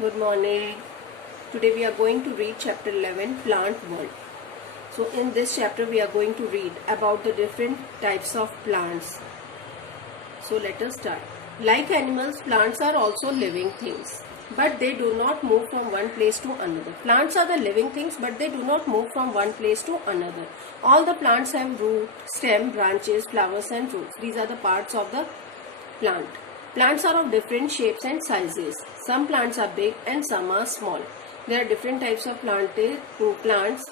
Good morning. Today we are going to read chapter 11, Plant World. So in this chapter we are going to read about the different types of plants. So let us start. Like animals, plants are also living things, but they do not move from one place to another. Plants are the living things, but they do not move from one place to another. All the plants have root, stem, branches, flowers and roots. These are the parts of the plant. Plants are of different shapes and sizes. Some plants are big and some are small. There are different types of plants.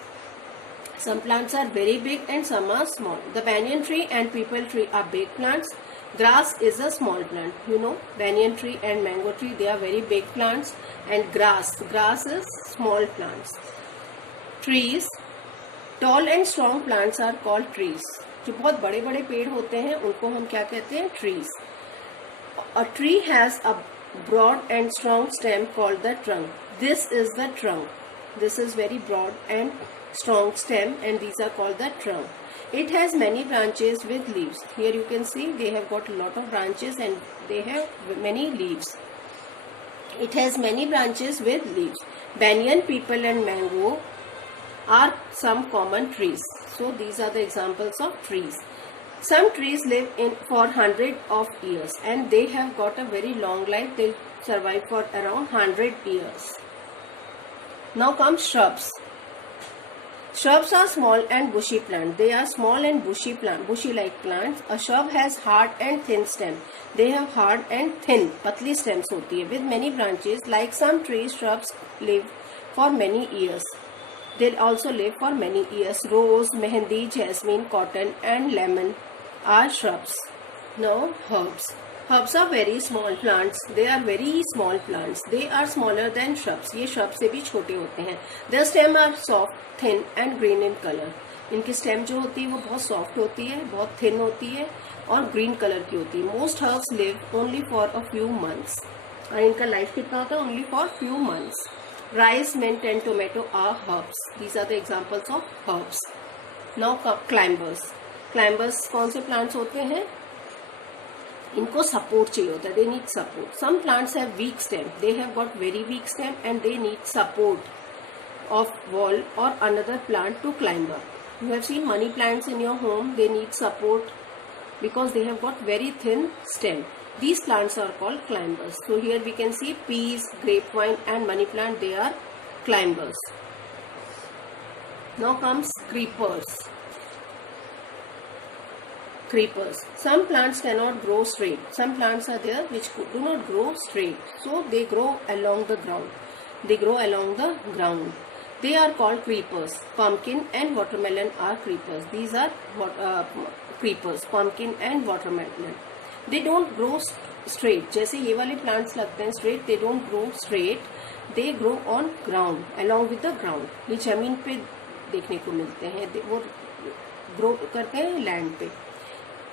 Some plants are very big and some are small. The banyan tree and peepal tree are big plants. Grass is a small plant. You know, banyan tree and mango tree, they are very big plants. And grass is small plants. Trees, tall and strong plants are called trees. जो बहुत बड़े बड़े पेड़ होते हैं उनको हम क्या कहते हैं? Trees. A tree has a broad and strong stem called the trunk. This is the trunk. This is very broad and strong stem, and these are called the trunk. It has many branches with leaves. Here you can see they have got a lot of branches and they have many leaves. It has many branches with leaves. Banyan, peepal and mango are some common trees. So these are the examples of trees. Some trees live for hundreds of years and they have got a very long life. They survive for around 100 years. Now comes shrubs. Shrubs are small and bushy plants. They are small and bushy-like plants. A shrub has hard and thin stem. They have hard and thin, patli stems होती है with many branches. Like some trees, shrubs live for many years. They also live for many years. Rose, mehendi, jasmine, cotton and lemon are shrubs. Now herbs. Herbs are very small plants. They are very small plants. They are smaller than shrubs. ये shrubs से भी छोटे होते हैं. Their stem are soft, thin and green in color. इनकी stem जो होती है वो बहुत soft होती है, बहुत thin होती है और green color की होती है. Most herbs live only for a few months. और इनका life कितना होता है? Only for few months. Rice, mint and tomato are herbs. These are the examples of herbs. Now climbers. Climbers कौन से plants होते हैं? इनको support चाहिए होता है. They need support. Some plants have weak stem. They have got very weak stem and they need support of wall or another plant to climb up. You have seen money plants in your home. They need support because they have got very thin stem. These plants are called climbers. So here we can see peas, grapevine and money plant. They are climbers. Now comes creepers. Creepers. Some plants cannot grow straight. Some plants are there which do not grow straight. So they grow along the ground. They are called creepers. Pumpkin and watermelon are creepers. These are creepers. Pumpkin and watermelon. They don't grow straight. जैसे ये वाले plants लगते हैं straight. They don't grow straight. They grow on ground, along with the ground. ये जमीन पे देखने को मिलते हैं. वो grow करते हैं land पे.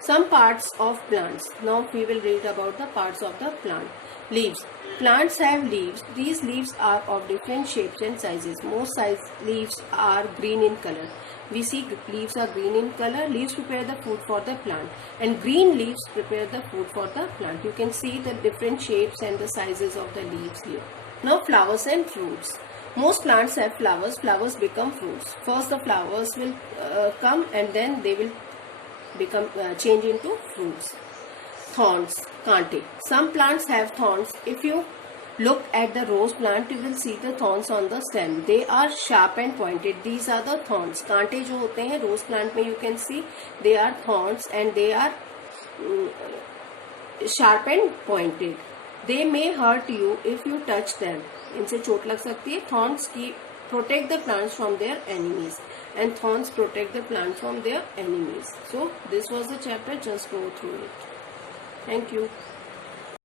Some parts of plants. Now we will read about the parts of the plant. Leaves. Plants have leaves. These leaves are of different shapes and sizes. Most leaves are green in color. We see leaves are green in color. Leaves prepare the food for the plant. And green leaves prepare the food for the plant. You can see the different shapes and the sizes of the leaves here. Now flowers and fruits. Most plants have flowers. Flowers become fruits. First the flowers will come and then they will change into fruits. Thorns, kaante. Some plants have thorns. If you look at the rose plant, you will see the thorns on the stem. They are sharp and pointed. These are the thorns. कांटे जो होते हैं rose plant में, you can see they are thorns and they are sharp and pointed. They may hurt you if you touch them. इनसे चोट लग सकती है. Thorns protect the plants from their enemies, and thorns protect the plants from their enemies. So this was the chapter. Just go through it. Thank you.